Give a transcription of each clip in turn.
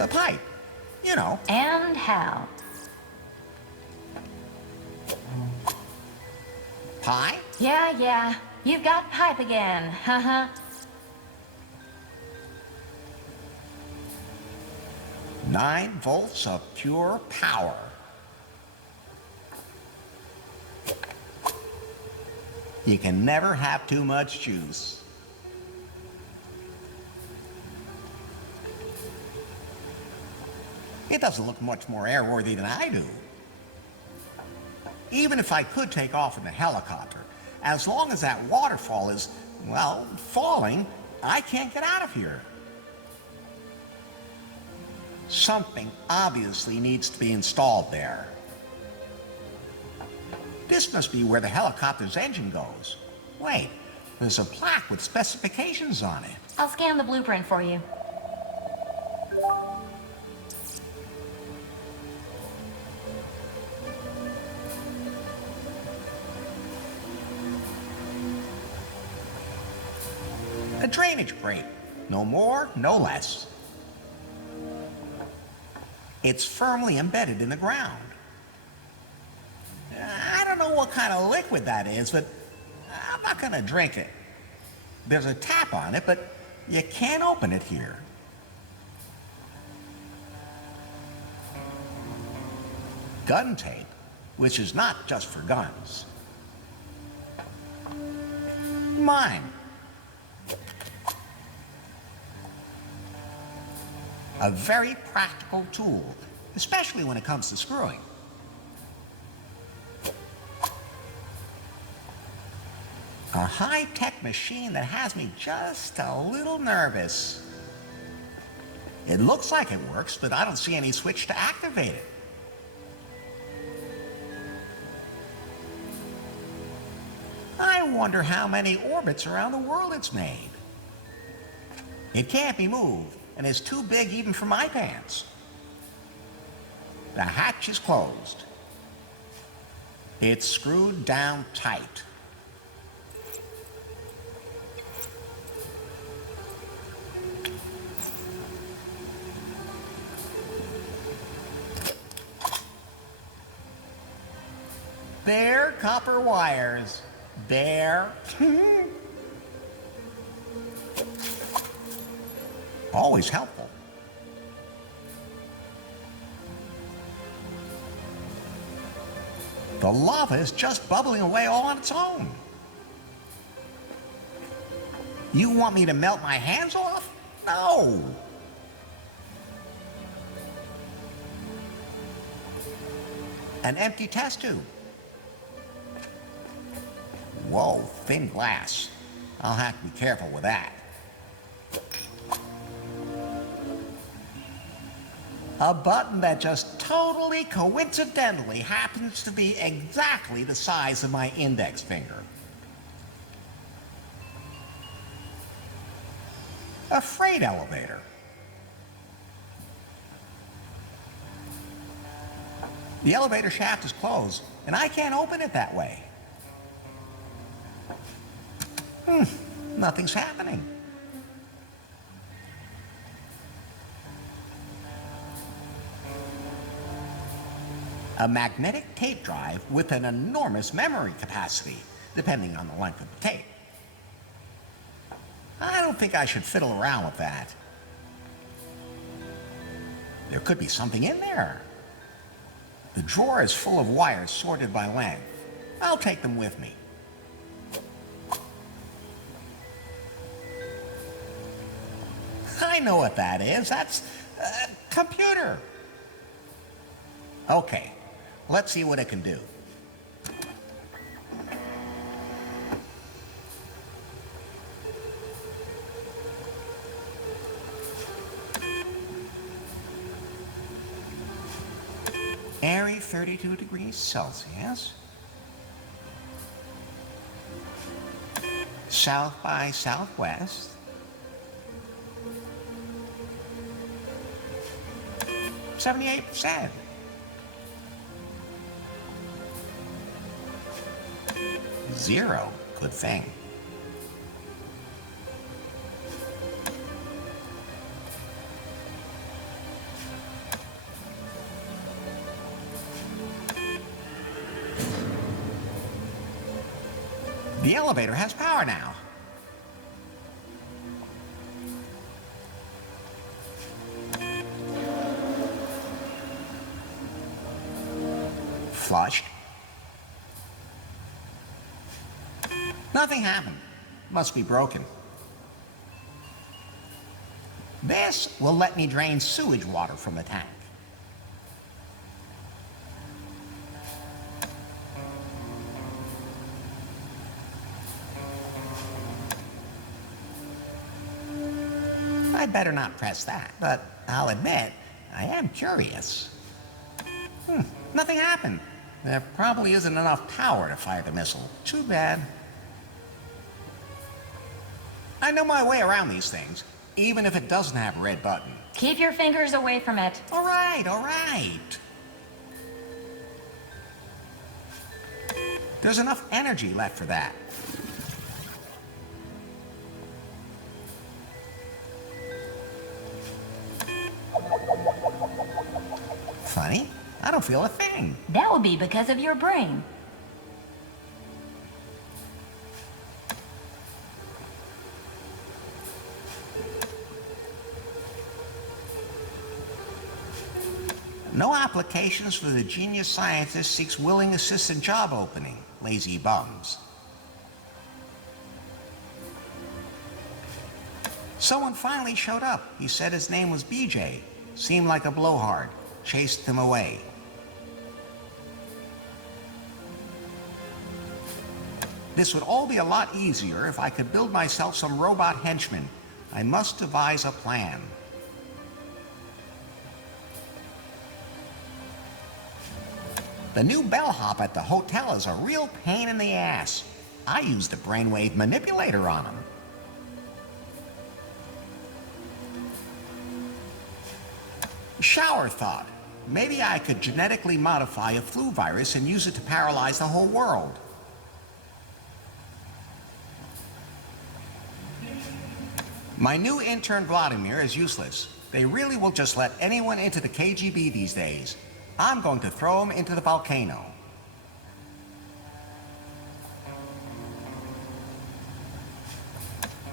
A pipe. You know. And how? Pie? Yeah. You've got pipe again. Haha. 9 volts of pure power. You can never have too much juice. It doesn't look much more airworthy than I do. Even if I could take off in a helicopter, as long as that waterfall is, well, falling, I can't get out of here. Something obviously needs to be installed there. This must be where the helicopter's engine goes. Wait, there's a plaque with specifications on it. I'll scan the blueprint for you. A drainage grate. No more, no less. It's firmly embedded in the ground. I don't know what kind of liquid that is, but I'm not gonna drink it. There's a tap on it, but you can't open it here. Gun tape, which is not just for guns. Mine. A very practical tool, especially when it comes to screwing. A high-tech machine that has me just a little nervous. It looks like it works, but I don't see any switch to activate it. I wonder how many orbits around the world it's made. It can't be moved, and it's too big even for my pants. The hatch is closed. It's screwed down tight. Bare copper wires. Bare. Always helpful. The lava is just bubbling away all on its own. You want me to melt my hands off? No. An empty test tube. Whoa, thin glass. I'll have to be careful with that. A button that just totally coincidentally happens to be exactly the size of my index finger. A freight elevator. The elevator shaft is closed, and I can't open it that way. Nothing's happening. A magnetic tape drive with an enormous memory capacity, depending on the length of the tape. I don't think I should fiddle around with that. There could be something in there. The drawer is full of wires sorted by length. I'll take them with me. I know what that is. That's a computer. Okay, let's see what it can do. Area 32 degrees Celsius. South by southwest. 78%. Zero. Good thing. The elevator has power now. Flushed. Nothing happened. Must be broken. This will let me drain sewage water from the tank. I'd better not press that, but I'll admit, I am curious. Nothing happened. There probably isn't enough power to fire the missile. Too bad. I know my way around these things, even if it doesn't have a red button. Keep your fingers away from it. All right, all right. There's enough energy left for that. Funny, I don't feel a thing. That would be because of your brain. No applications for the genius scientist seeks willing assistant job opening. Lazy bums. Someone finally showed up. He said his name was BJ. Seemed like a blowhard. Chased him away. This would all be a lot easier if I could build myself some robot henchmen. I must devise a plan. The new bellhop at the hotel is a real pain in the ass. I used a brainwave manipulator on him. Shower thought. Maybe I could genetically modify a flu virus and use it to paralyze the whole world. My new intern Vladimir is useless. They really will just let anyone into the KGB these days. I'm going to throw him into the volcano.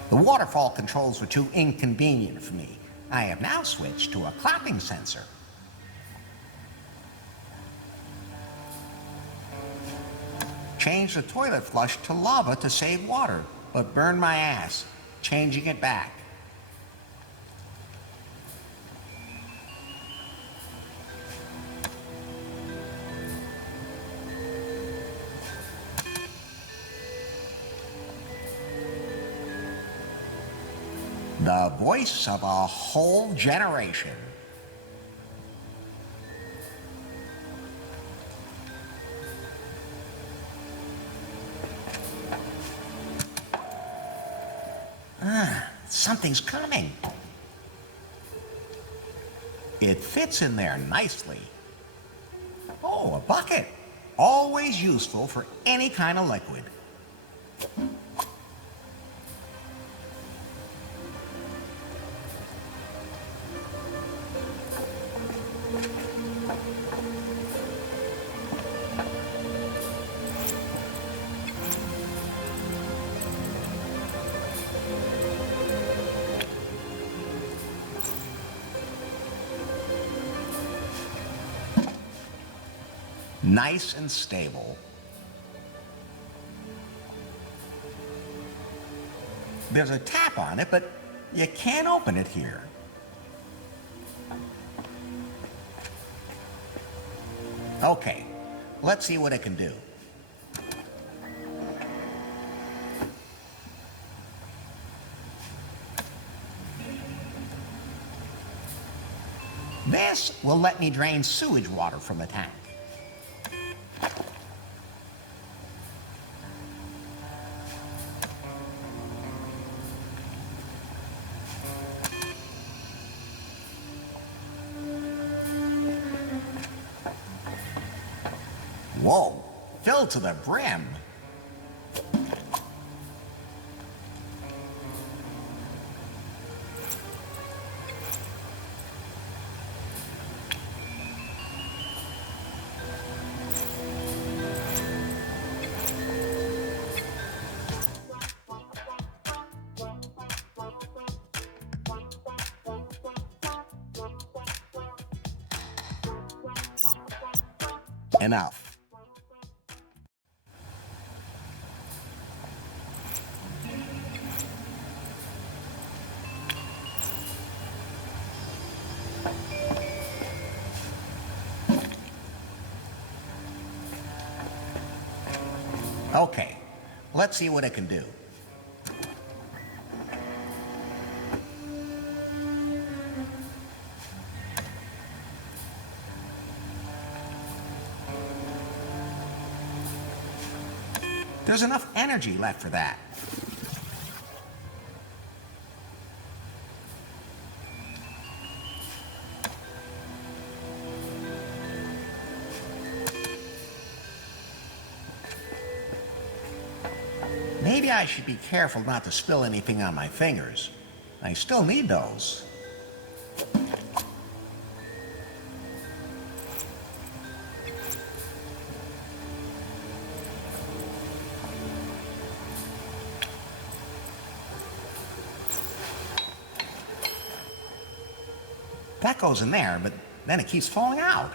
The waterfall controls were too inconvenient for me. I have now switched to a clapping sensor. Change the toilet flush to lava to save water, but burn my ass, changing it back. The voice of a whole generation. Something's coming. It fits in there nicely. Oh, a bucket. Always useful for any kind of liquid. Nice and stable. There's a tap on it, but you can't open it here. Okay, let's see what it can do. This will let me drain sewage water from the tank. Whoa, filled to the brim. Enough. Okay, let's see what it can do. There's enough energy left for that. Maybe I should be careful not to spill anything on my fingers. I still need those. That goes in there, but then it keeps falling out.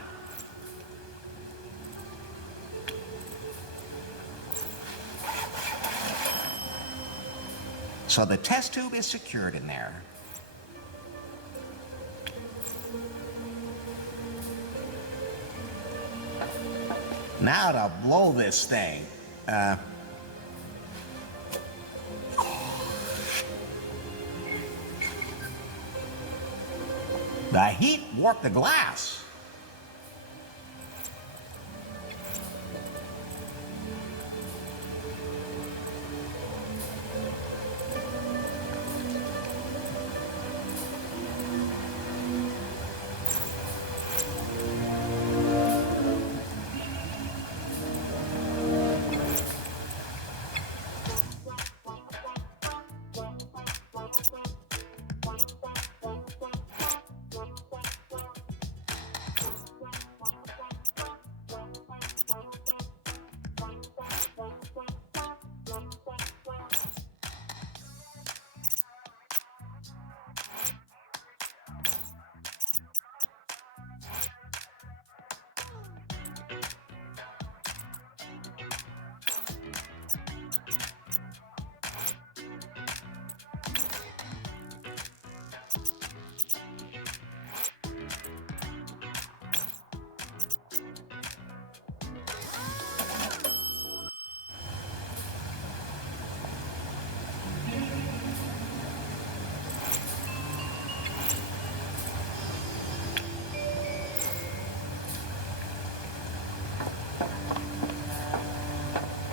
So the test tube is secured in there. Now to blow this thing. The heat warped the glass.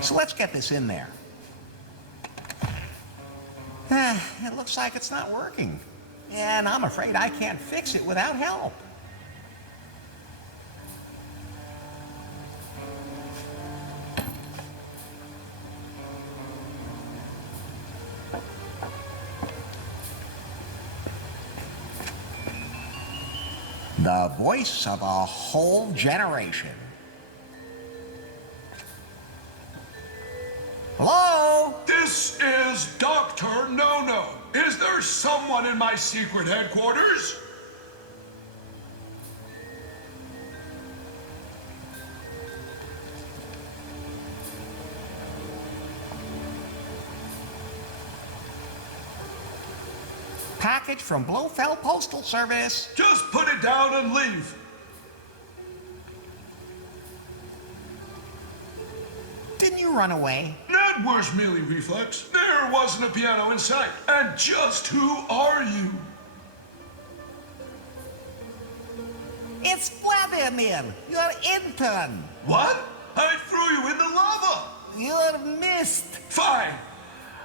So let's get this in there. It looks like it's not working. And I'm afraid I can't fix it without help. The voice of a whole generation. Hello? This is Dr. No-No. Is there someone in my secret headquarters? Package from Blofeld Postal Service. Just put it down and leave. Didn't you run away? That was merely reflex. There wasn't a piano in sight. And just who are you? It's Vladimir, your intern. What? I threw you in the lava. You're missed. Fine.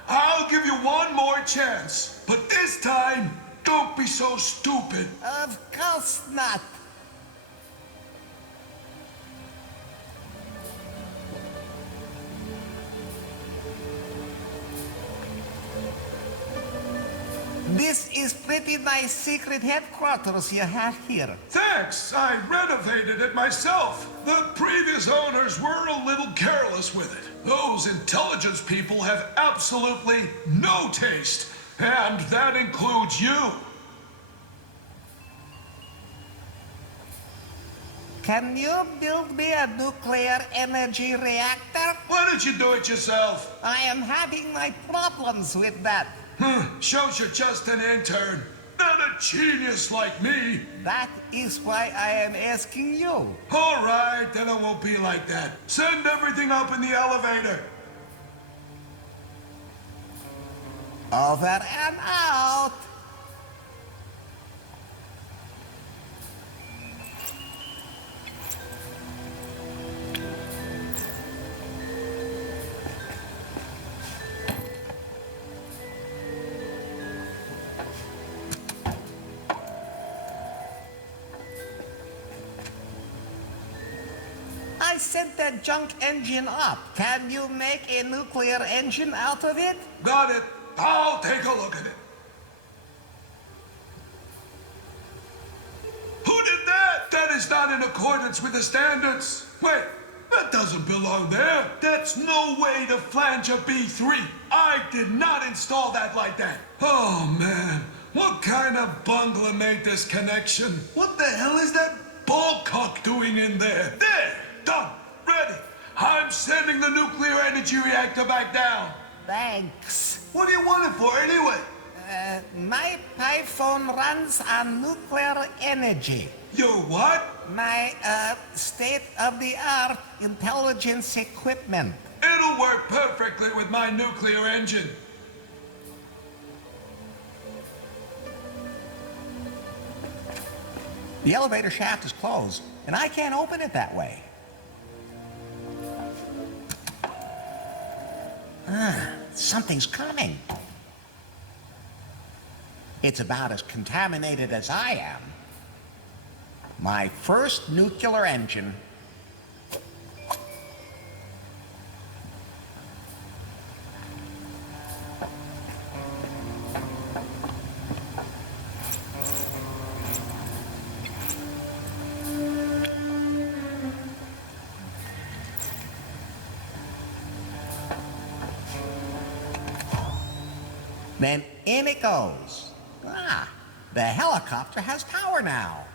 I'll give you one more chance. But this time, don't be so stupid. Of course not. This is pretty nice secret headquarters you have here. Thanks. I renovated it myself. The previous owners were a little careless with it. Those intelligence people have absolutely no taste. And that includes you. Can you build me a nuclear energy reactor? Why don't you do it yourself? I am having my problems with that. Shows you're just an intern, not a genius like me. That is why I am asking you. All right, then it won't be like that. Send everything up in the elevator. Over and out. I sent that junk engine up. Can you make a nuclear engine out of it? Got it. I'll take a look at it. Who did that? That is not in accordance with the standards. Wait, that doesn't belong there. That's no way to flange a B3. I did not install that like that. Oh, man. What kind of bungler made this connection? What the hell is that ballcock doing in there? There! Done! Ready! I'm sending the nuclear energy reactor back down. Thanks. What do you want it for anyway? My iPhone runs on nuclear energy. Your what? My, state-of-the-art intelligence equipment. It'll work perfectly with my nuclear engine. The elevator shaft is closed, and I can't open it that way. Something's coming. It's about as contaminated as I am. My first nuclear engine. Then in it goes. The helicopter has power now.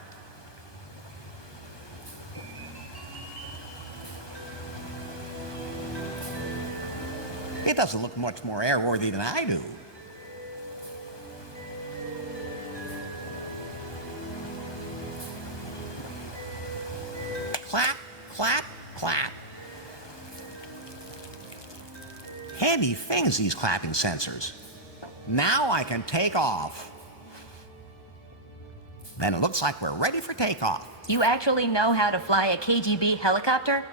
It doesn't look much more airworthy than I do. Clap, clap, clap. Handy things, these clapping sensors. Now I can take off. Then it looks like we're ready for takeoff. You actually know how to fly a KGB helicopter?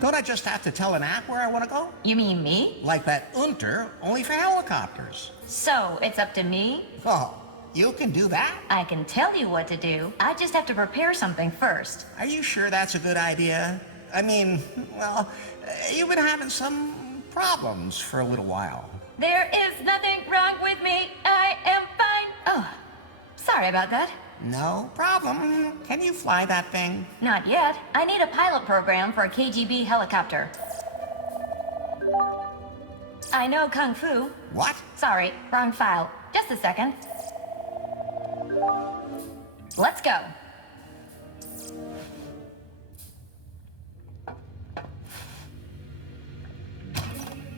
Don't I just have to tell an app where I want to go? You mean me? Like that Unter, only for helicopters. So, it's up to me? Oh, you can do that? I can tell you what to do. I just have to prepare something first. Are you sure that's a good idea? I mean, well, you've been having some problems for a little while. There is nothing wrong with me. I am fine. Oh, sorry about that. No problem. Can you fly that thing? Not yet. I need a pilot program for a KGB helicopter. I know Kung Fu. What? Sorry, wrong file. Just a second. Let's go.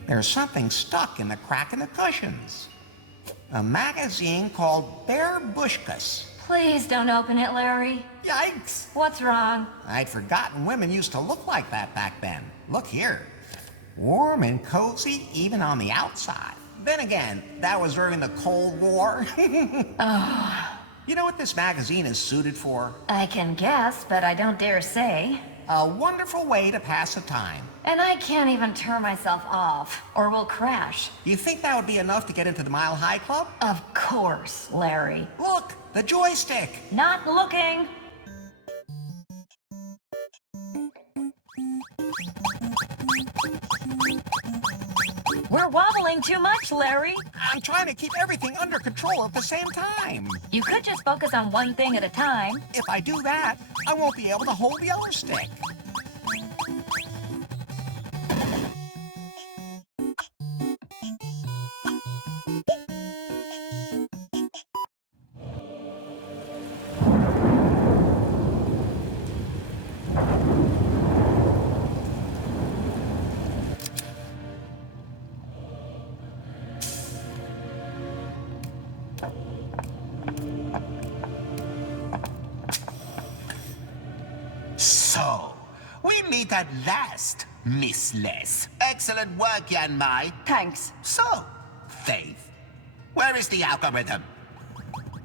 There's something stuck in the crack in the cushions. A magazine called Bushkas. Please don't open it, Larry. Yikes! What's wrong? I'd forgotten women used to look like that back then. Look here. Warm and cozy, even on the outside. Then again, that was during the Cold War. Oh. You know what this magazine is suited for? I can guess, but I don't dare say. A wonderful way to pass the time. And I can't even turn myself off, or we'll crash. You think that would be enough to get into the Mile High Club? Of course, Larry. Look, the joystick. Not looking. We're wobbling too much, Larry. I'm trying to keep everything under control at the same time. You could just focus on one thing at a time. If I do that, I won't be able to hold the other stick. at last, Miss Les. Excellent work, Yan Mai. Thanks. So, Faith, where is the algorithm?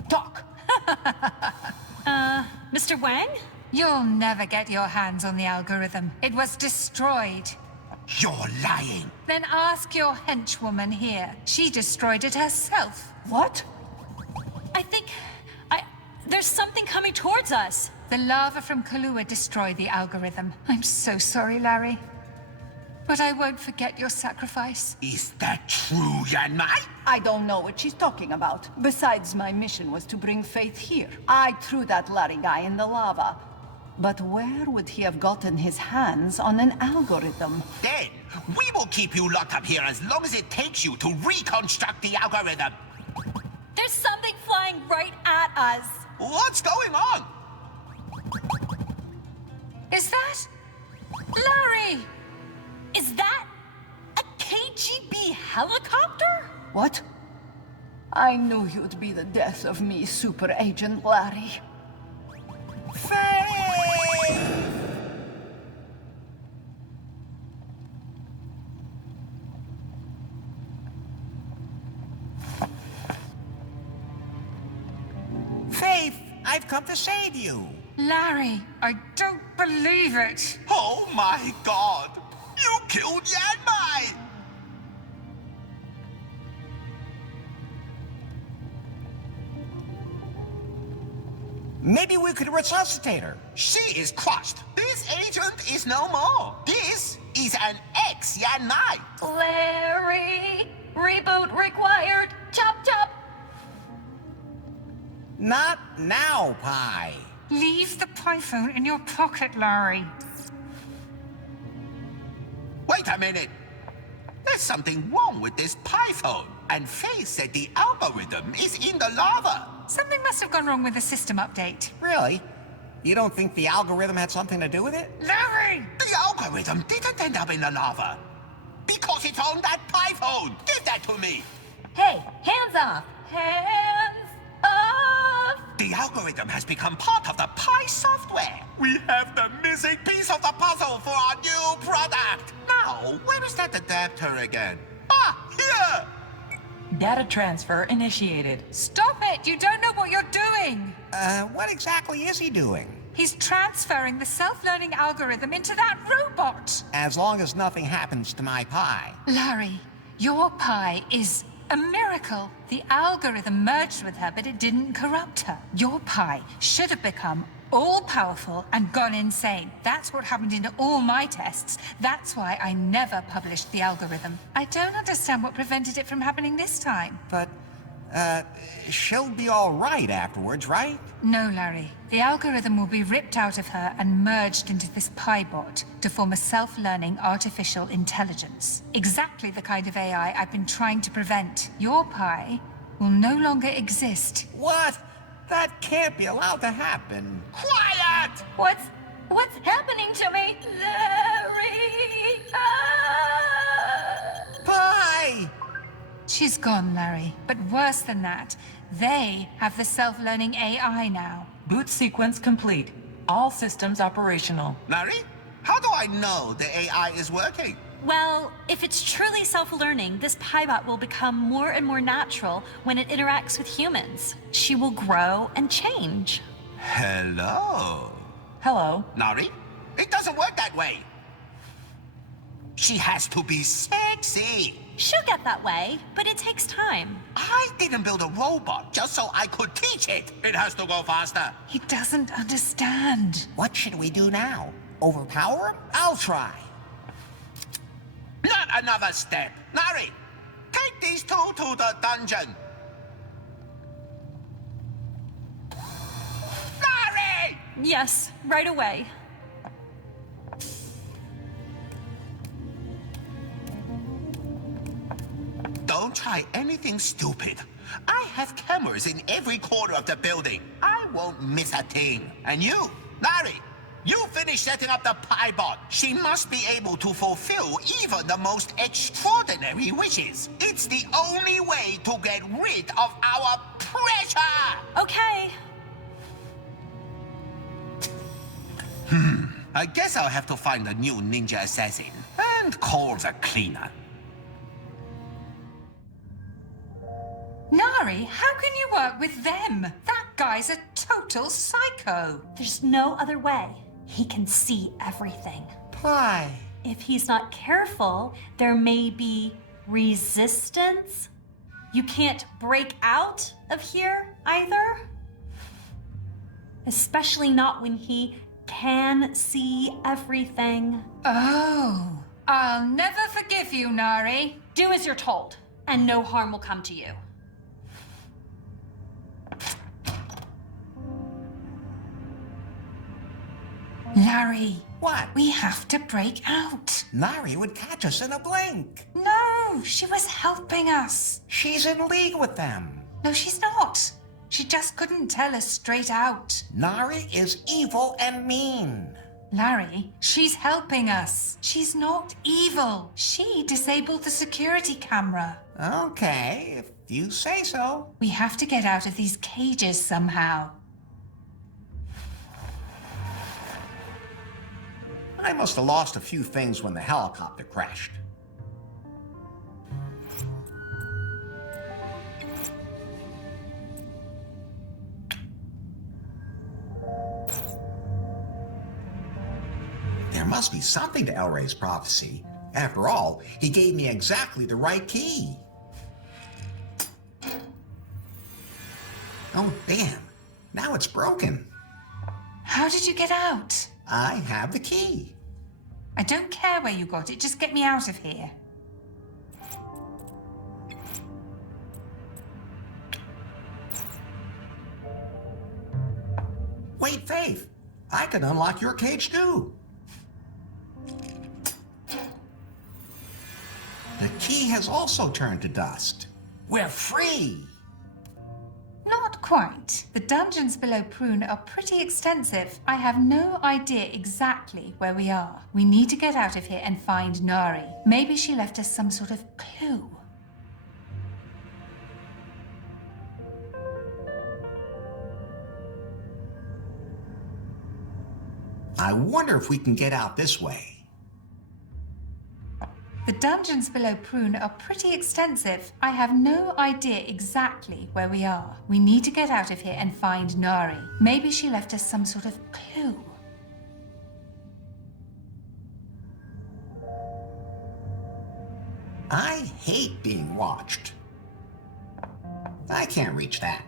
Talk. Mr. Wang? You'll never get your hands on the algorithm. It was destroyed. You're lying. Then ask your henchwoman here. She destroyed it herself. What? I think... There's something coming towards us. The lava from Kalaua destroyed the algorithm. I'm so sorry, Larry. But I won't forget your sacrifice. Is that true, Yan Mai? I don't know what she's talking about. Besides, my mission was to bring Faith here. I threw that Larry guy in the lava. But where would he have gotten his hands on an algorithm? Then, we will keep you locked up here as long as it takes you to reconstruct the algorithm. There's something flying right at us. What's going on? Is that... Larry! Is that a KGB helicopter? What? I knew you'd be the death of me, Super Agent Larry. Faith! Faith, I've come to save you. Larry, I don't believe it. Oh my god! You killed Yan Mai! Maybe we could resuscitate her. She is crushed. This agent is no more. This is an ex-Yan Mai. Larry! Reboot required! Chop chop! Not now, Pi. Leave the python in your pocket, Larry. Wait a minute. There's something wrong with this python. And Faith said the algorithm is in the lava. Something must have gone wrong with the system update. Really? You don't think the algorithm had something to do with it? Larry! The algorithm didn't end up in the lava. Because it's on that python. Give that to me. Hey, hands off! Hands off! The algorithm has become part of the Pi software. We have the missing piece of the puzzle for our new product. Now, where is that adapter again? Ah, here! Data transfer initiated. Stop it! You don't know what you're doing! What exactly is he doing? He's transferring the self-learning algorithm into that robot! As long as nothing happens to my Pi. Larry, your Pi is a miracle. The algorithm merged with her, but it didn't corrupt her. Your Pi should have become all-powerful and gone insane. That's what happened in all my tests. That's why I never published the algorithm. I don't understand what prevented it from happening this time. But, she'll be all right afterwards, right? No, Larry. The algorithm will be ripped out of her and merged into this Pi-bot to form a self-learning artificial intelligence. Exactly the kind of AI I've been trying to prevent. Your Pi will no longer exist. What? That can't be allowed to happen. Quiet! What's happening to me? Larry! Ah! Pi! She's gone, Larry. But worse than that, they have the self-learning AI now. Boot sequence complete. All systems operational. Larry, how do I know the AI is working? Well, if it's truly self-learning, this Pi-bot will become more and more natural when it interacts with humans. She will grow and change. Hello? Hello. Larry, it doesn't work that way. She has to be sexy. She'll get that way, but it takes time. I didn't build a robot just so I could teach it. It has to go faster. He doesn't understand. What should we do now? Overpower him? I'll try. Not another step. Larry, take these two to the dungeon. Larry! Yes, right away. Don't try anything stupid. I have cameras in every corner of the building. I won't miss a thing. And you, Larry, you finish setting up the Pi-bot. She must be able to fulfill even the most extraordinary wishes. It's the only way to get rid of our pressure! Okay. I guess I'll have to find a new ninja assassin and call the cleaner. Nari, how can you work with them? That guy's a total psycho. There's no other way. He can see everything. Why? If he's not careful, there may be resistance. You can't break out of here either. Especially not when he can see everything. Oh, I'll never forgive you, Nari. Do as you're told, and no harm will come to you. Larry, What? we have to break out. Nari would catch us in a blink. No, she was helping us. She's in league with them. No, she's not. She just couldn't tell us straight out. Nari is evil and mean. Larry, she's helping us. She's not evil. She disabled the security camera. Okay, if you say so. We have to get out of these cages somehow. I must have lost a few things when the helicopter crashed. There must be something to El Rey's prophecy. After all, he gave me exactly the right key. Oh, damn. Now it's broken. How did you get out? I have the key. I don't care where you got it, just get me out of here. Wait, Faith. I can unlock your cage too. The key has also turned to dust. We're free. Not quite. The dungeons below Prune are pretty extensive. I have no idea exactly where we are. We need to get out of here and find Nari. Maybe she left us some sort of clue. I wonder if we can get out this way. The dungeons below Prune are pretty extensive. I have no idea exactly where we are. We need to get out of here and find Nari. Maybe she left us some sort of clue. I hate being watched. I can't reach that.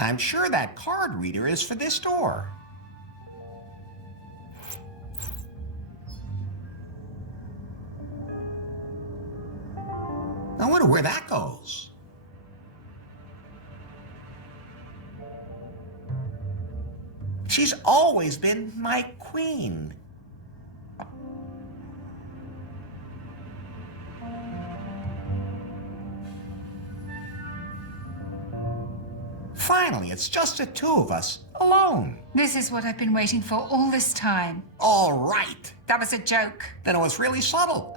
I'm sure that card reader is for this door. I wonder where that goes. She's always been my queen. Finally, it's just the two of us, alone. This is what I've been waiting for all this time. All right. That was a joke. Then it was really subtle.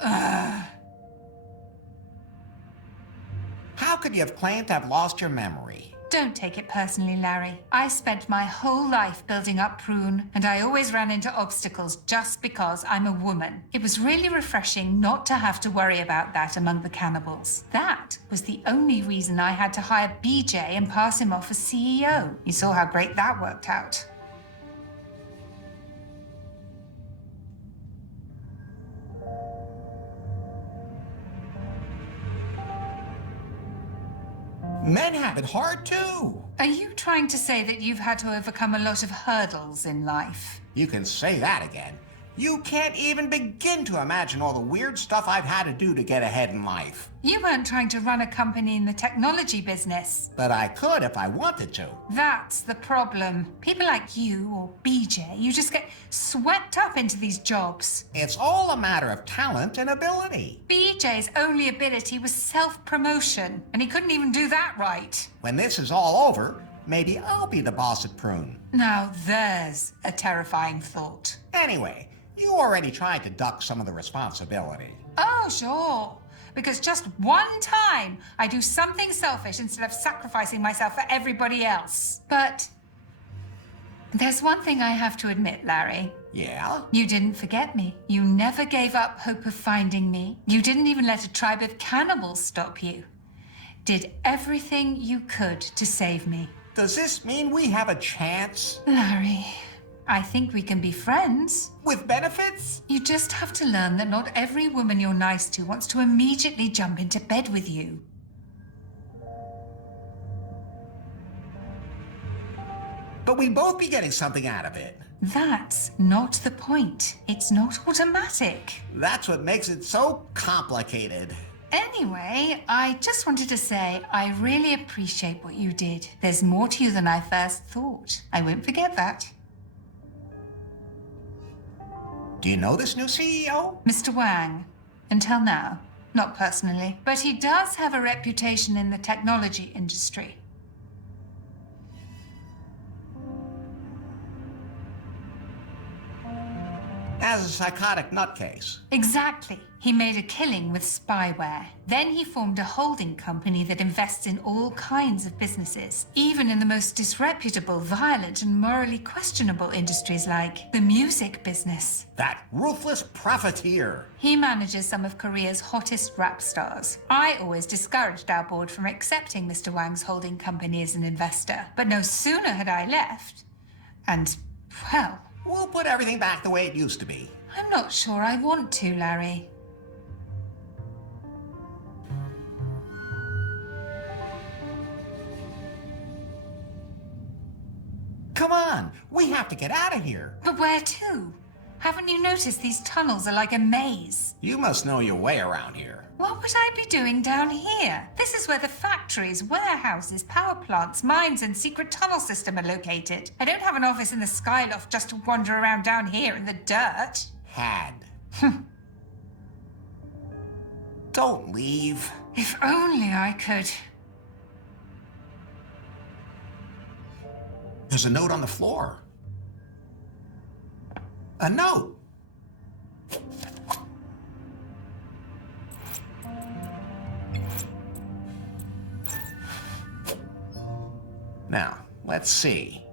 How could you have claimed to have lost your memory? Don't take it personally, Larry. I spent my whole life building up Prune, and I always ran into obstacles just because I'm a woman. It was really refreshing not to have to worry about that among the cannibals. That was the only reason I had to hire BJ and pass him off as CEO. You saw how great that worked out. Men have it hard too. Are you trying to say that you've had to overcome a lot of hurdles in life? You can say that again. You can't even begin to imagine all the weird stuff I've had to do to get ahead in life. You weren't trying to run a company in the technology business. But I could if I wanted to. That's the problem. People like you or BJ, you just get swept up into these jobs. It's all a matter of talent and ability. BJ's only ability was self-promotion, and he couldn't even do that right. When this is all over, maybe I'll be the boss at Prune. Now there's a terrifying thought. Anyway, you already tried to duck some of the responsibility. Oh, sure. because just one time I do something selfish instead of sacrificing myself for everybody else. But there's one thing I have to admit, Larry. Yeah? You didn't forget me. You never gave up hope of finding me. You didn't even let a tribe of cannibals stop you. Did everything you could to save me. Does this mean we have a chance? Larry, I think we can be friends. With benefits? You just have to learn that not every woman you're nice to wants to immediately jump into bed with you. But we'd both be getting something out of it. That's not the point. It's not automatic. That's what makes it so complicated. Anyway, I just wanted to say I really appreciate what you did. There's more to you than I first thought. I won't forget that. Do you know this new CEO? Mr. Wang. Until now. Not personally. But he does have a reputation in the technology industry. As a psychotic nutcase. Exactly. He made a killing with spyware. Then he formed a holding company that invests in all kinds of businesses, even in the most disreputable, violent, and morally questionable industries like the music business. That ruthless profiteer. He manages some of Korea's hottest rap stars. I always discouraged our board from accepting Mr. Wang's holding company as an investor. But no sooner had I left, and, well, We'll put everything back the way it used to be. I'm not sure I want to, Larry. Come on, we have to get out of here. But where to? Haven't you noticed these tunnels are like a maze? You must know your way around here. What would I be doing down here? This is where the factories, warehouses, power plants, mines, and secret tunnel system are located. I don't have an office in the Skyloft just to wander around down here in the dirt. Had. Don't leave. If only I could. There's a note on the floor. A note. Now, let's see.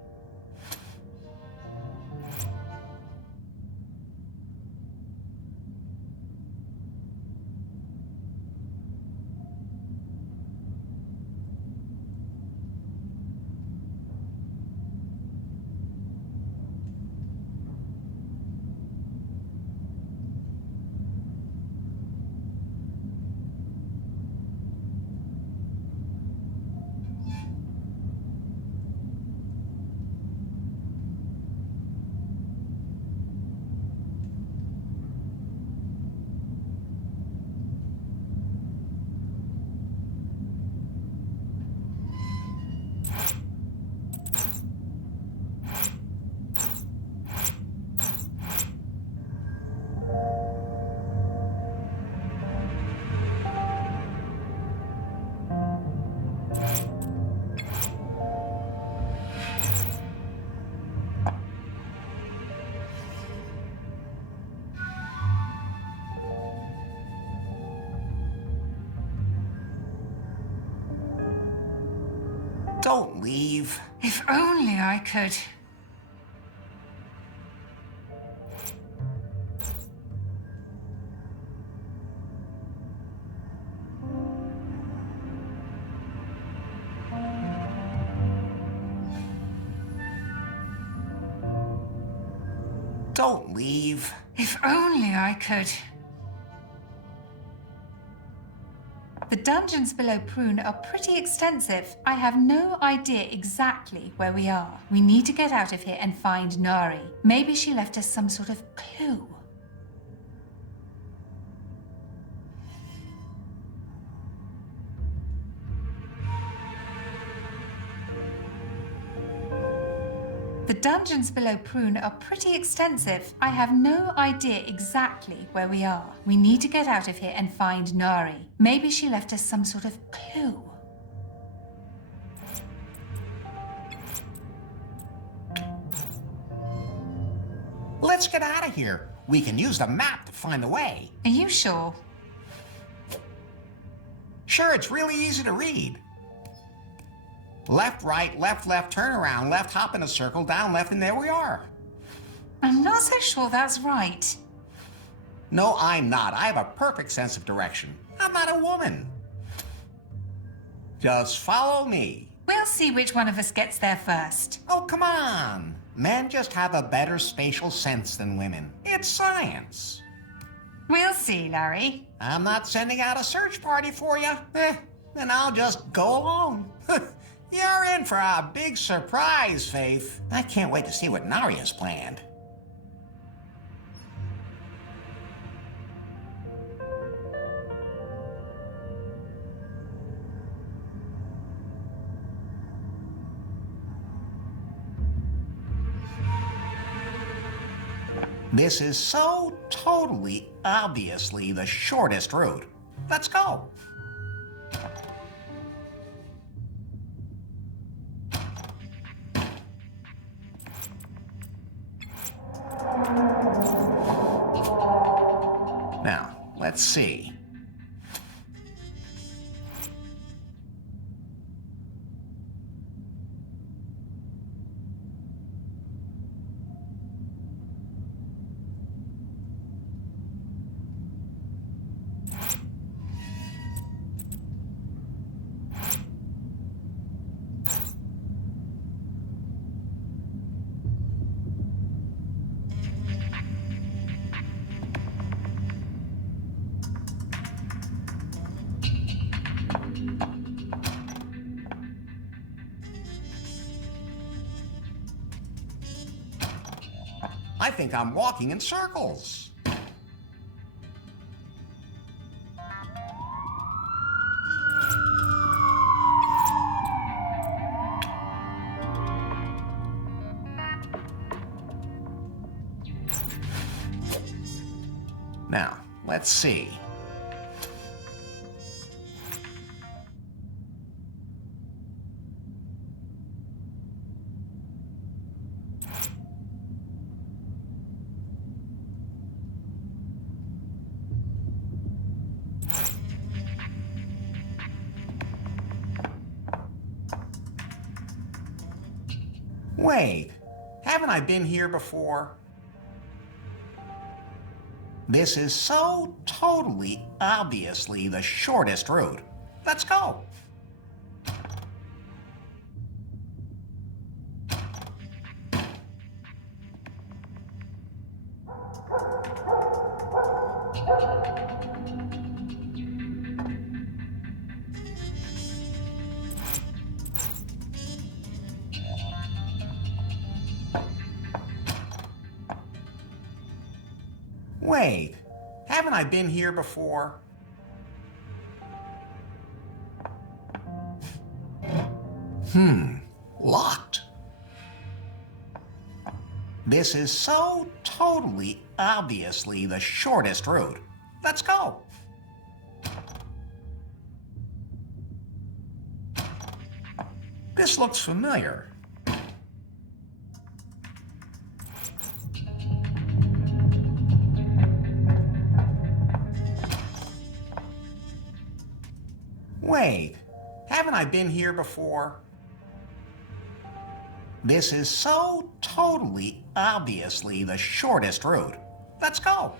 Don't leave. If only I could. Don't leave. If only I could. The dungeons below Prune are pretty extensive. I have no idea exactly where we are. We need to get out of here and find Nari. Maybe she left us some sort of clue. The dungeons below Prune are pretty extensive. I have no idea exactly where we are. We need to get out of here and find Nari. Maybe she left us some sort of clue. Let's get out of here. We can use the map to find the way. Are you sure? Sure, it's really easy to read. Left, right, left, turn around, left, hop in a circle, down, left, and there we are. I'm not so sure that's right. No, I'm not. I have a perfect sense of direction. I'm not a woman. Just follow me. We'll see which one of us gets there first. Oh, come on. Men just have a better spatial sense than women. It's science. We'll see, Larry. I'm not sending out a search party for you. Then I'll just go alone. You're in for a big surprise, Faith. I can't wait to see what Narya's planned. This is so totally, obviously the shortest route. Let's go. Now, let's see. I think I'm walking in circles. Now, let's see. Wait, haven't I been here before? This is so totally, obviously the shortest route. Let's go. Wait, haven't I been here before? Locked. This is so totally, obviously the shortest route. Let's go. This looks familiar. Wait, haven't I been here before? This is so totally, obviously the shortest route. Let's go.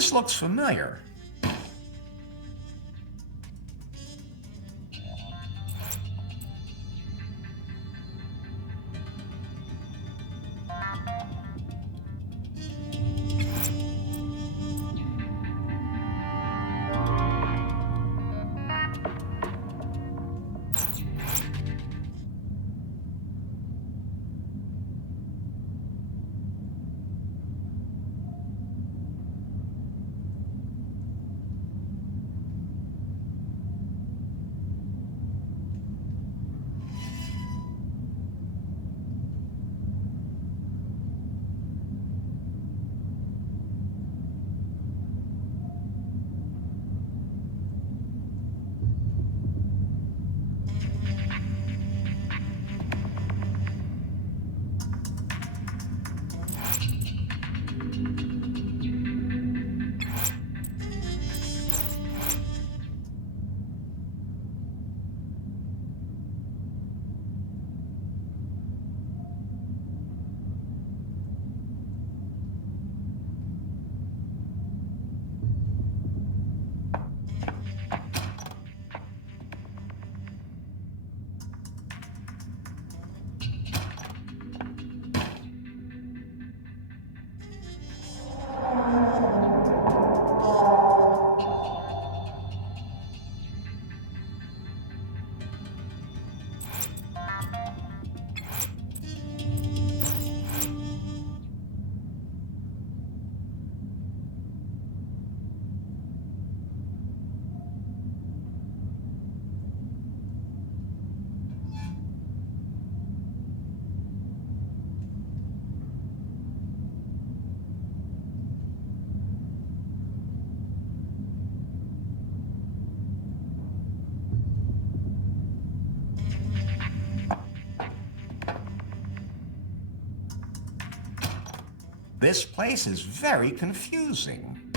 This looks familiar. This place is very confusing.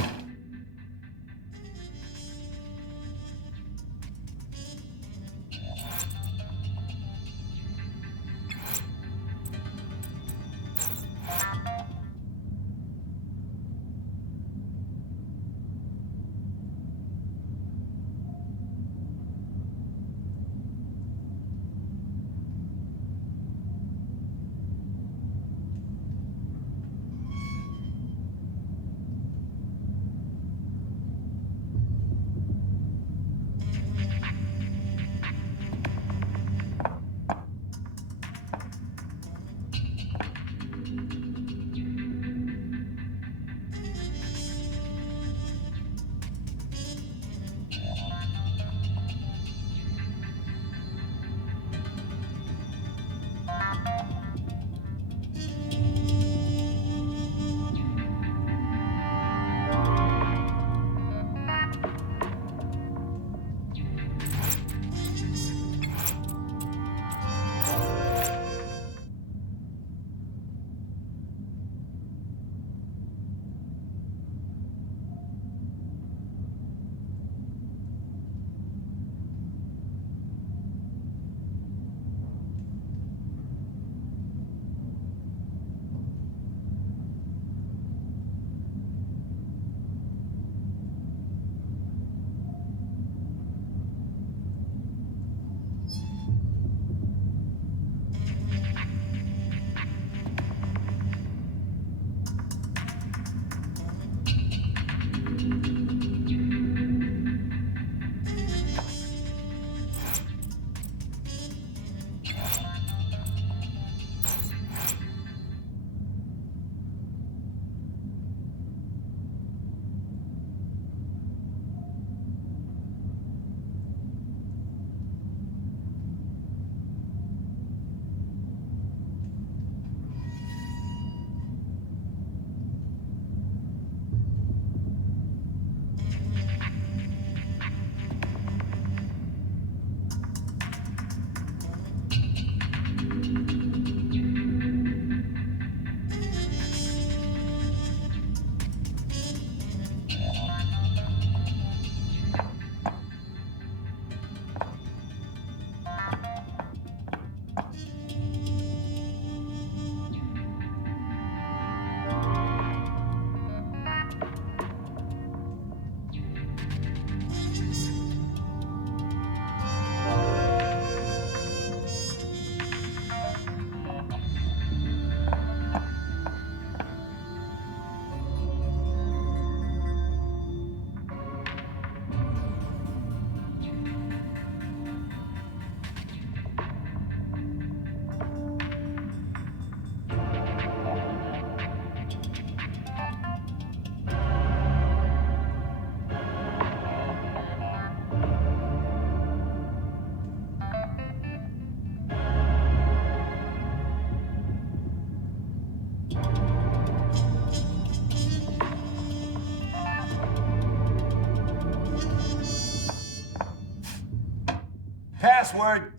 Password.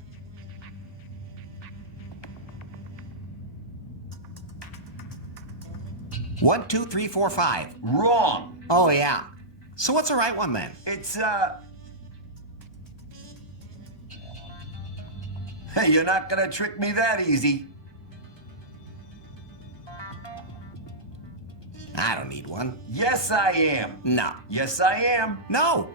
One, two, three, four, five. Wrong. Oh, yeah. So what's the right one then? It's, Hey, you're not gonna trick me that easy. I don't need one. Yes, I am. No. Yes, I am. No.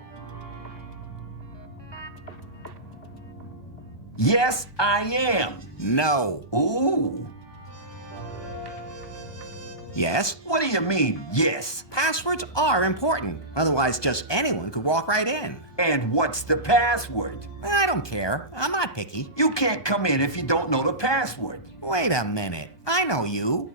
Yes, I am. No. Ooh. Yes. What do you mean, yes? Passwords are important. Otherwise, just anyone could walk right in. And what's the password? I don't care. I'm not picky. You can't come in if you don't know the password. Wait a minute. I know you.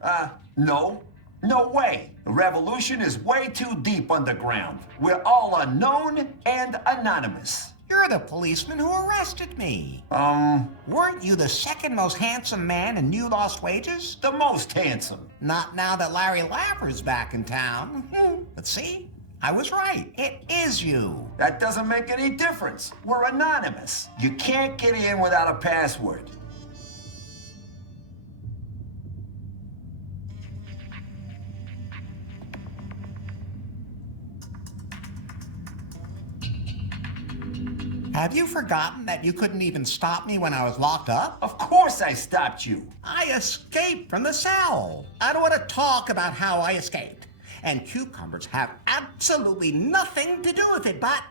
No. No way. The revolution is way too deep underground. We're all unknown and anonymous. You're the policeman who arrested me. Weren't you the second most handsome man in New Lost Wages? The most handsome. Not now that Larry Laffer's back in town. But see, I was right. It is you. That doesn't make any difference. We're anonymous. You can't get in without a password. Have you forgotten that you couldn't even stop me when I was locked up? Of course I stopped you. I escaped from the cell. I don't want to talk about how I escaped. And cucumbers have absolutely nothing to do with it, but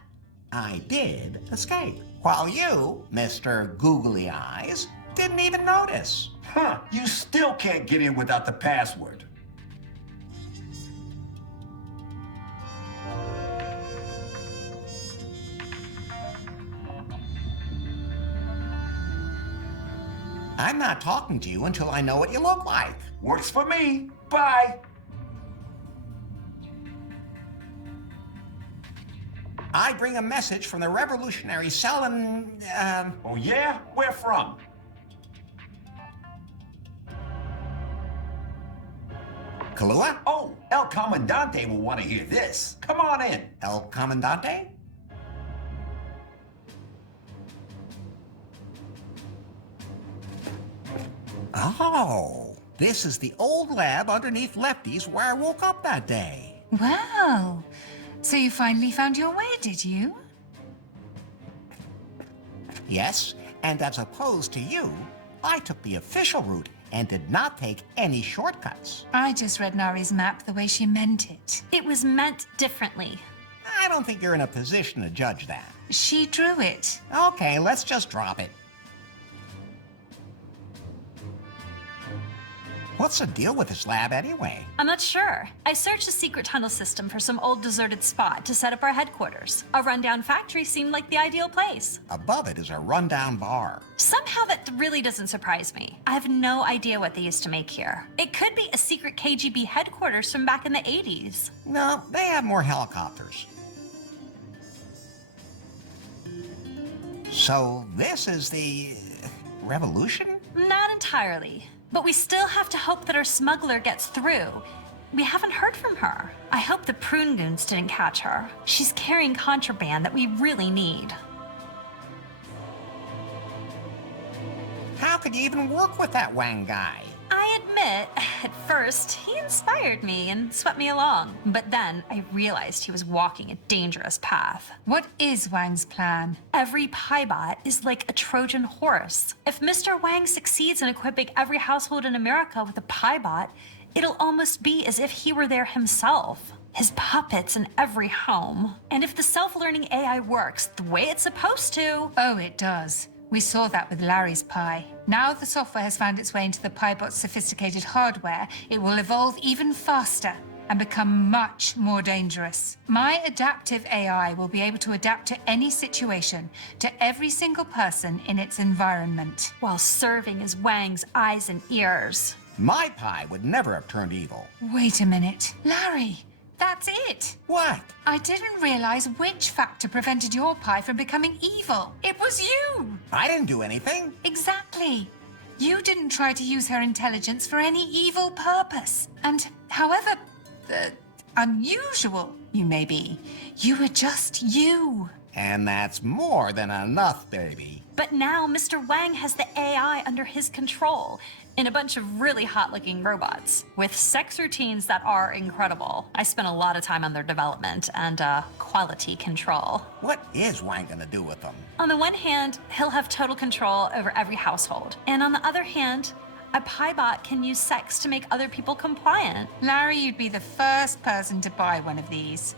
I did escape. While you, Mr. Googly Eyes, didn't even notice. Huh, you still can't get in without the password. I'm not talking to you until I know what you look like. Works for me. Bye. I bring a message from the revolutionary cell in, Oh yeah? Where from? Kalaua? Oh, El Comandante will want to hear this. Come on in. El Comandante? Oh, this is the old lab underneath Lefty's where I woke up that day. Well, so you finally found your way, did you? Yes, and as opposed to you, I took the official route and did not take any shortcuts. I just read Nari's map the way she meant it. It was meant differently. I don't think you're in a position to judge that. She drew it. Okay, let's just drop it. What's the deal with this lab anyway? I'm not sure. I searched the secret tunnel system for some old deserted spot to set up our headquarters. A rundown factory seemed like the ideal place. Above it is a rundown bar. Somehow that really doesn't surprise me. I have no idea what they used to make here. It could be a secret KGB headquarters from back in the 80s. No, they have more helicopters. So this is the revolution? Not entirely. But we still have to hope that our smuggler gets through. We haven't heard from her. I hope the prune goons didn't catch her. She's carrying contraband that we really need. How could you even work with that Wang guy? I admit, at first, he inspired me and swept me along. But then I realized he was walking a dangerous path. What is Wang's plan? Every Piebot is like a Trojan horse. If Mr. Wang succeeds in equipping every household in America with a Piebot, it'll almost be as if he were there himself. His puppets in every home. And if the self-learning AI works the way it's supposed to... Oh, it does. We saw that with Larry's Pi. Now the software has found its way into the Piebot's sophisticated hardware, it will evolve even faster and become much more dangerous. My adaptive AI will be able to adapt to any situation, to every single person in its environment. while serving as Wang's eyes and ears. My Pi would never have turned evil. Wait a minute. Larry, that's it. What? I didn't realize which factor prevented your Pi from becoming evil. It was you. I didn't do anything. Exactly. You didn't try to use her intelligence for any evil purpose. And however unusual you may be, you were just you. And that's more than enough, baby. But now Mr. Wang has the AI under his control in a bunch of really hot-looking robots with sex routines that are incredible. I spent a lot of time on their development and quality control. What is Wang gonna do with them? On the one hand, he'll have total control over every household. And on the other hand, a Piebot can use sex to make other people compliant. Larry, you'd be the first person to buy one of these.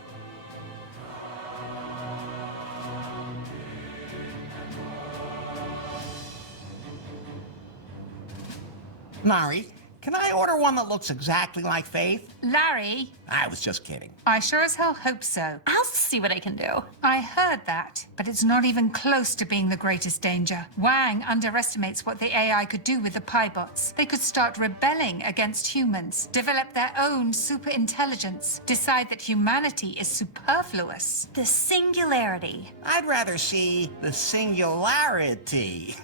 Nari, can I order one that looks exactly like Faith? Larry, I was just kidding. I sure as hell hope so. I'll see what I can do. I heard that, but it's not even close to being the greatest danger. Wang underestimates what the AI could do with the Piebots. They could start rebelling against humans, develop their own super intelligence, decide that humanity is superfluous. The singularity. I'd rather see the singularity.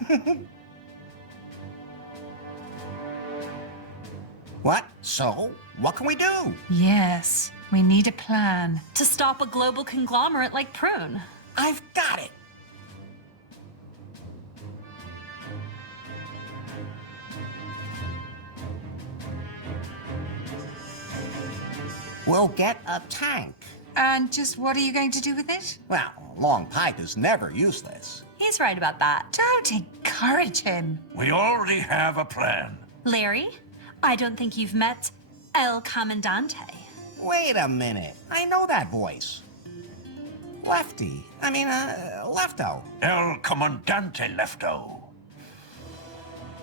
What? So, what can we do? Yes, we need a plan. To stop a global conglomerate like Prune. I've got it. We'll get a tank. And just what are you going to do with it? Well, a long pipe is never useless. He's right about that. Don't encourage him. We already have a plan. Larry, I don't think you've met El Comandante. Wait a minute. I know that voice. Lefty. Lefto. El Comandante Lefto.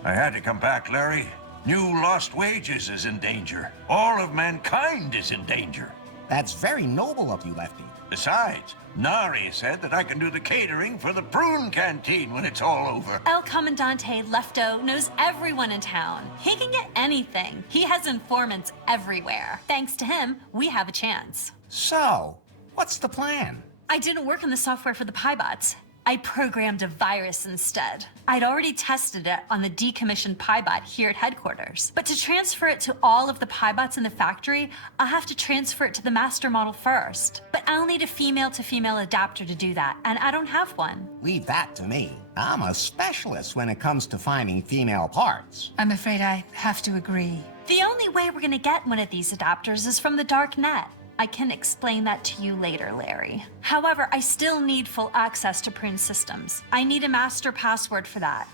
I had to come back, Larry. New lost wages is in danger. All of mankind is in danger. That's very noble of you, Lefty. Besides, Nari said that I can do the catering for the prune canteen when it's all over. El Comandante Lefto knows everyone in town. He can get anything. He has informants everywhere. Thanks to him, we have a chance. So, what's the plan? I didn't work on the software for the Piebots. I programmed a virus instead. I'd already tested it on the decommissioned Piebot here at headquarters. But to transfer it to all of the Piebots in the factory, I'll have to transfer it to the master model first. But I'll need a female-to-female adapter to do that, and I don't have one. Leave that to me. I'm a specialist when it comes to finding female parts. I'm afraid I have to agree. The only way we're gonna get one of these adapters is from the dark net. I can explain that to you later, Larry. However, I still need full access to Prune's systems. I need a master password for that.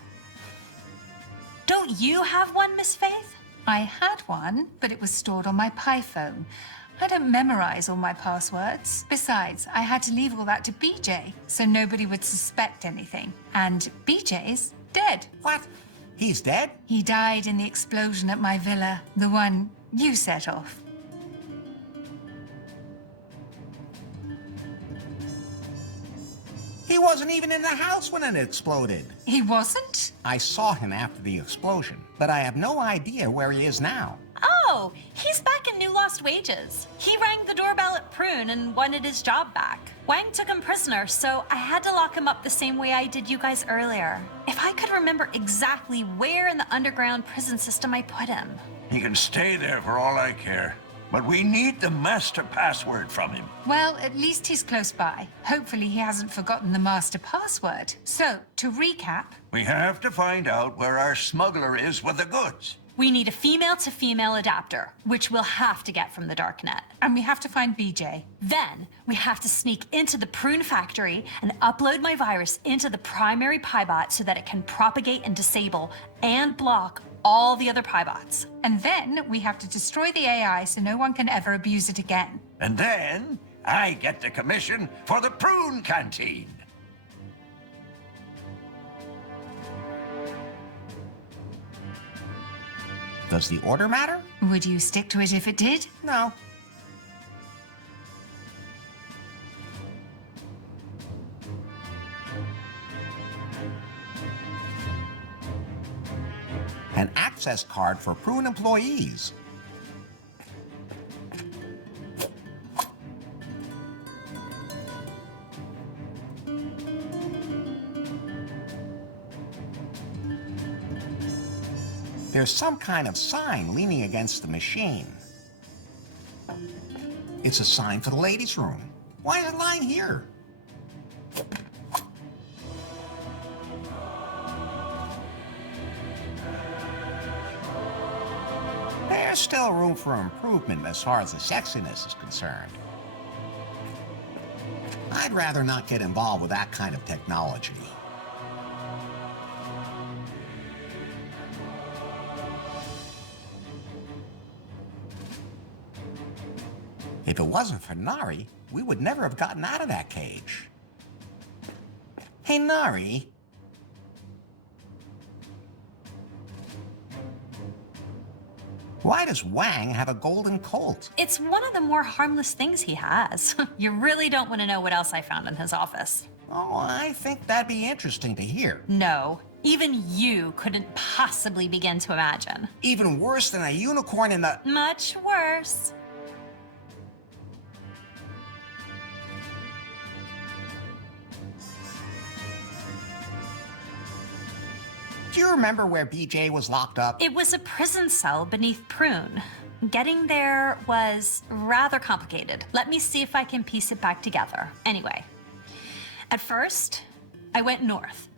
Don't you have one, Miss Faith? I had one, but it was stored on my Pi phone. I don't memorize all my passwords. Besides, I had to leave all that to BJ, so nobody would suspect anything. And BJ's dead. What? He's dead? He died in the explosion at my villa, the one you set off. He wasn't even in the house when it exploded. He wasn't? I saw him after the explosion, but I have no idea where he is now. Oh, he's back in New Lost Wages. He rang the doorbell at Prune and wanted his job back. Wang took him prisoner, so I had to lock him up the same way I did you guys earlier. If I could remember exactly where in the underground prison system I put him. He can stay there for all I care. But we need the master password from him. Well, at least he's close by. Hopefully he hasn't forgotten the master password. So, to recap... We have to find out where our smuggler is with the goods. We need a female-to-female adapter, which we'll have to get from the darknet. And we have to find BJ. Then, we have to sneak into the Prune factory and upload my virus into the primary Piebot so that it can propagate and disable and block all the other Piebots. And then we have to destroy the AI so no one can ever abuse it again. And then I get the commission for the prune canteen. Does the order matter? Would you stick to it if it did? No. An access card for Prune employees. There's some kind of sign leaning against the machine. It's a sign for the ladies' room. Why is it lying here? There's still room for improvement as far as the sexiness is concerned. I'd rather not get involved with that kind of technology. If it wasn't for Nari, we would never have gotten out of that cage. Hey, Nari. Why does Wang have a golden colt? It's one of the more harmless things he has. You really don't want to know what else I found in his office. Oh, I think that'd be interesting to hear. No, even you couldn't possibly begin to imagine. Even worse than a unicorn in the... Much worse. Do you remember where BJ was locked up? It was a prison cell beneath Prune. Getting there was rather complicated. Let me see if I can piece it back together. Anyway, at first, I went north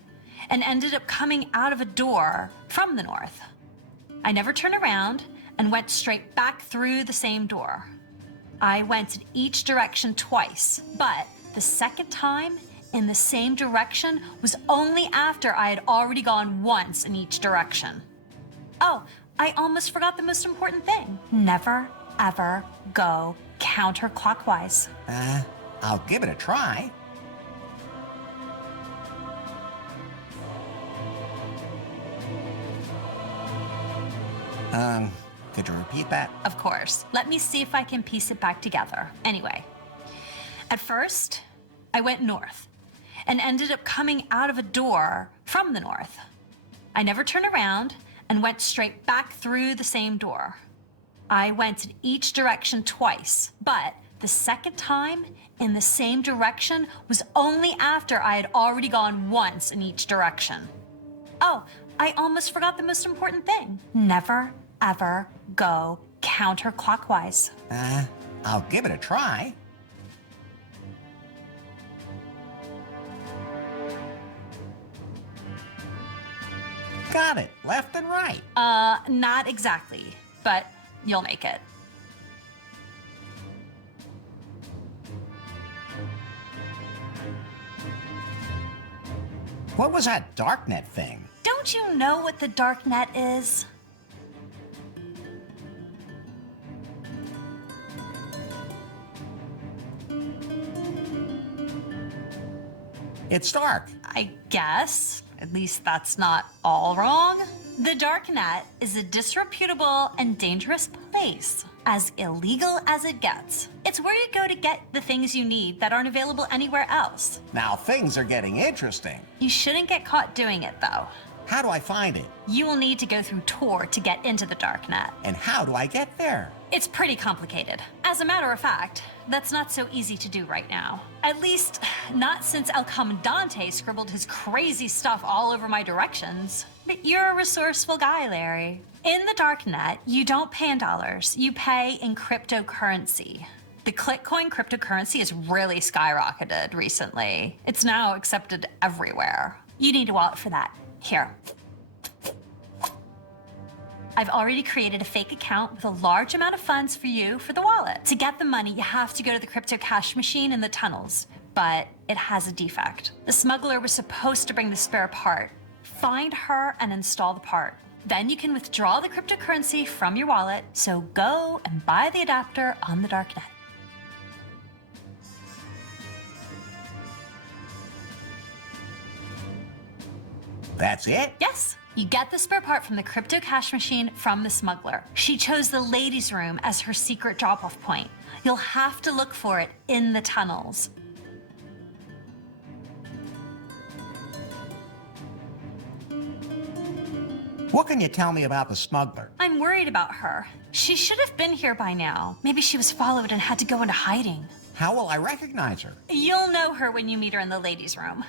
and ended up coming out of a door from the north. I never turned around and went straight back through the same door. I went in each direction twice, but the second time in the same direction was only after I had already gone once in each direction. Oh, I almost forgot the most important thing. Never, ever go counterclockwise. I'll give it a try. Could you repeat that? Of course. Let me see if I can piece it back together. Anyway, at first, I went north and ended up coming out of a door from the north. I never turned around and went straight back through the same door. I went in each direction twice, but the second time in the same direction was only after I had already gone once in each direction. Oh, I almost forgot the most important thing. Never, ever go counterclockwise. I'll give it a try. Got it, left and right. Not exactly, but you'll make it. What was that darknet thing? Don't you know what the dark net is? It's dark. I guess. At least that's not all wrong. The dark net is a disreputable and dangerous place, as illegal as it gets. It's where you go to get the things you need that aren't available anywhere else. Now things are getting interesting. You shouldn't get caught doing it, though. How do I find it? You will need to go through Tor to get into the dark net. And how do I get there? It's pretty complicated. As a matter of fact, that's not so easy to do right now. At least, not since El Comandante scribbled his crazy stuff all over my directions. But you're a resourceful guy, Larry. In the darknet, you don't pay in dollars, you pay in cryptocurrency. The Clickcoin cryptocurrency has really skyrocketed recently. It's now accepted everywhere. You need a wallet for that. Here. I've already created a fake account with a large amount of funds for you for the wallet. To get the money, you have to go to the crypto cash machine in the tunnels, but it has a defect. The smuggler was supposed to bring the spare part. Find her and install the part. Then you can withdraw the cryptocurrency from your wallet, so go and buy the adapter on the darknet. That's it? Yes. You get the spare part from the crypto cash machine from the smuggler. She chose the ladies' room as her secret drop-off point. You'll have to look for it in the tunnels. What can you tell me about the smuggler? I'm worried about her. She should have been here by now. Maybe she was followed and had to go into hiding. How will I recognize her? You'll know her when you meet her in the ladies' room.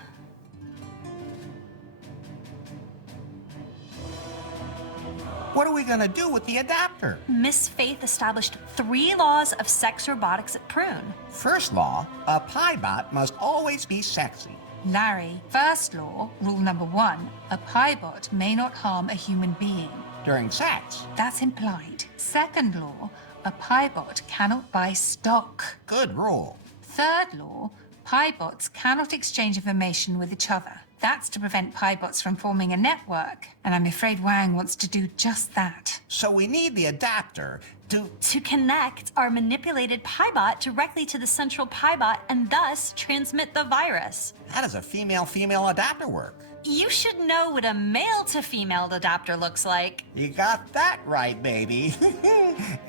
What are we gonna do with the adapter? Miss Faith established 3 laws of sex robotics at Prune. First law, a piebot must always be sexy. Larry, first law, rule number 1, a piebot may not harm a human being. During sex. That's implied. Second law, a piebot cannot buy stock. Good rule. Third law, piebots cannot exchange information with each other. That's to prevent piebots from forming a network, and I'm afraid Wang wants to do just that. So we need the adapter to connect our manipulated piebot directly to the central piebot and thus transmit the virus. How does a female-female adapter work? You should know what a male-to-female adapter looks like. You got that right, baby.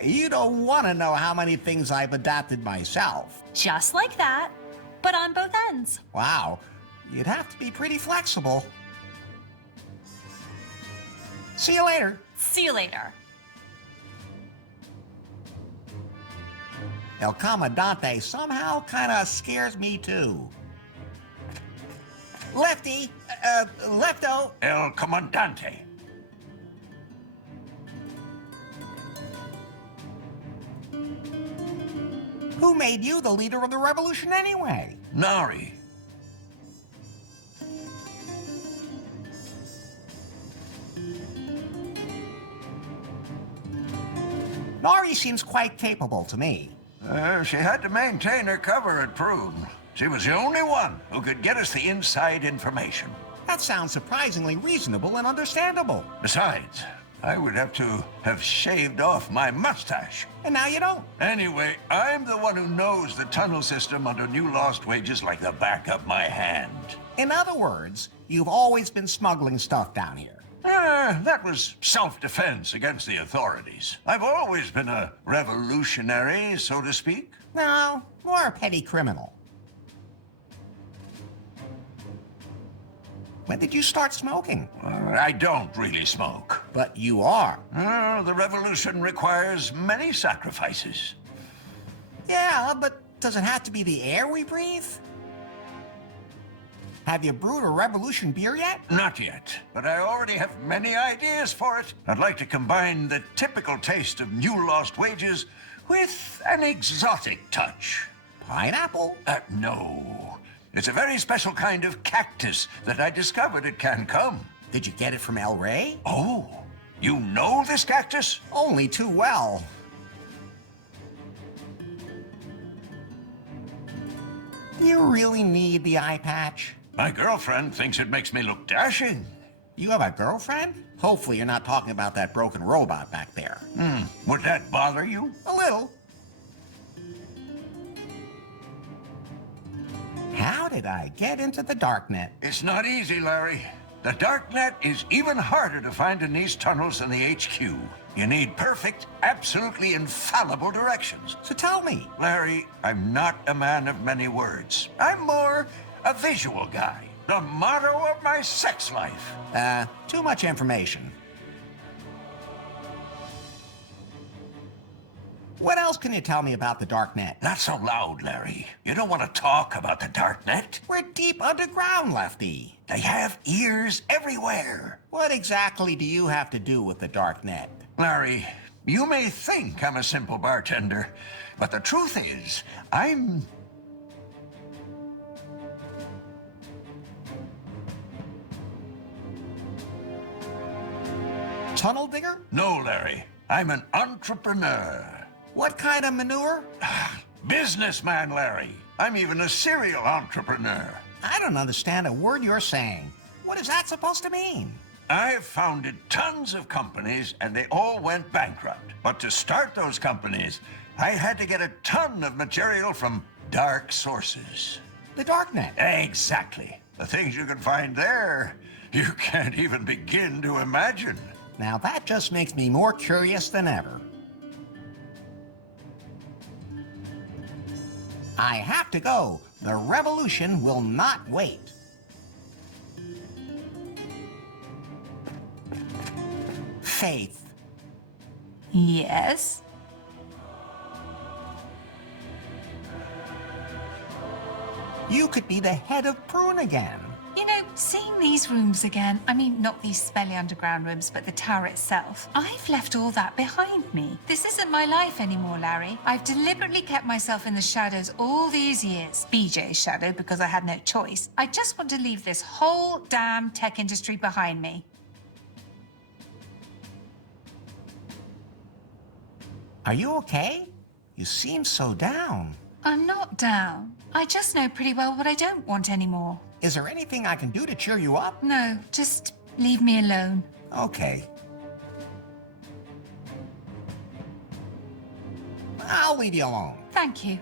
You don't want to know how many things I've adapted myself. Just like that, but on both ends. Wow, you'd have to be pretty flexible. See you later. See you later. El Comandante somehow kind of scares me too. Lefty, Lefto. El Comandante. Who made you the leader of the revolution anyway? Nari. Nari seems quite capable to me. She had to maintain her cover at Prune. She was the only one who could get us the inside information. That sounds surprisingly reasonable and understandable. Besides, I would have to have shaved off my mustache. And now you don't. Anyway, I'm the one who knows the tunnel system under New Lost Wages like the back of my hand. In other words, you've always been smuggling stuff down here. That was self-defense against the authorities. I've always been a revolutionary, so to speak. No, more a petty criminal. When did you start smoking? I don't really smoke. But you are. The revolution requires many sacrifices. Yeah, but does it have to be the air we breathe? Have you brewed a revolution beer yet? Not yet, but I already have many ideas for it. I'd like to combine the typical taste of New Lost Wages with an exotic touch. Pineapple? No. It's a very special kind of cactus that I discovered at Cancun. Did you get it from El Rey? Oh, you know this cactus? Only too well. Do you really need the eye patch? My girlfriend thinks it makes me look dashing. You have a girlfriend? Hopefully you're not talking about that broken robot back there. Would that bother you? A little. How did I get into the darknet? It's not easy, Larry. The darknet is even harder to find in these tunnels than the HQ. You need perfect, absolutely infallible directions. So tell me. Larry, I'm not a man of many words. I'm more a visual guy. The motto of my sex life. Too much information. What else can you tell me about the darknet? Not so loud, Larry. You don't want to talk about the darknet. We're deep underground, Lefty. They have ears everywhere. What exactly do you have to do with the darknet? Larry, you may think I'm a simple bartender, but the truth is, I'm... Tunnel digger? No, Larry. I'm an entrepreneur. What kind of manure? Businessman, Larry. I'm even a serial entrepreneur. I don't understand a word you're saying. What is that supposed to mean? I've founded tons of companies and they all went bankrupt. But to start those companies, I had to get a ton of material from dark sources. The darknet. Exactly. The things you can find there, you can't even begin to imagine. Now that just makes me more curious than ever. I have to go. The revolution will not wait. Faith. Yes? You could be the head of Prune again. You know, Seeing these rooms again, I mean, not these smelly underground rooms, but the tower itself, I've left all that behind me. This isn't my life anymore, Larry. I've deliberately kept myself in the shadows all these years. BJ's shadow, because I had no choice. I just want to leave this whole damn tech industry behind me. Are you okay? You seem so down. I'm not down. I just know pretty well what I don't want anymore. Is there anything I can do to cheer you up? No, just leave me alone. Okay. I'll leave you alone. Thank you.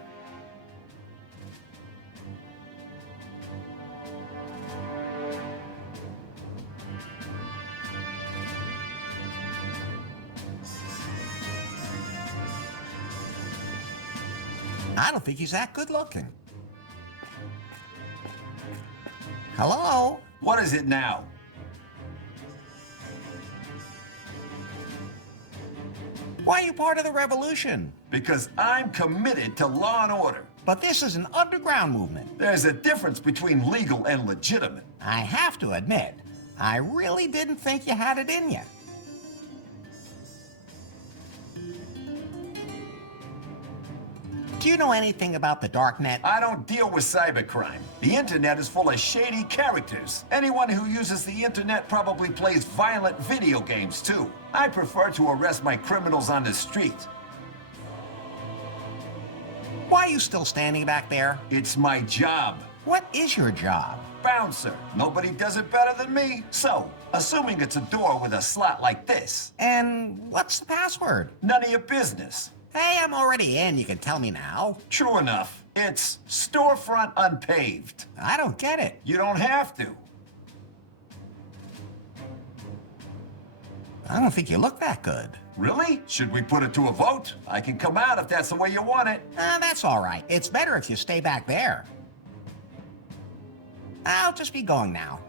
I don't think he's that good looking. Hello? What is it now? Why are you part of the revolution? Because I'm committed to law and order. But this is an underground movement. There's a difference between legal and legitimate. I have to admit, I really didn't think you had it in you. Do you know anything about the darknet? I don't deal with cybercrime. The internet is full of shady characters. Anyone who uses the internet probably plays violent video games too. I prefer to arrest my criminals on the street. Why are you still standing back there? It's my job. What is your job? Bouncer. Nobody does it better than me. So, assuming it's a door with a slot like this. And what's the password? None of your business. Hey, I'm already in. You can tell me now. True enough. It's storefront unpaved. I don't get it. You don't have to. I don't think you look that good. Really? Should we put it to a vote? I can come out if that's the way you want it. That's all right. It's better if you stay back there. I'll just be going now.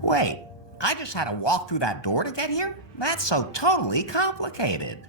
Wait, I just had to walk through that door to get here? That's so totally complicated.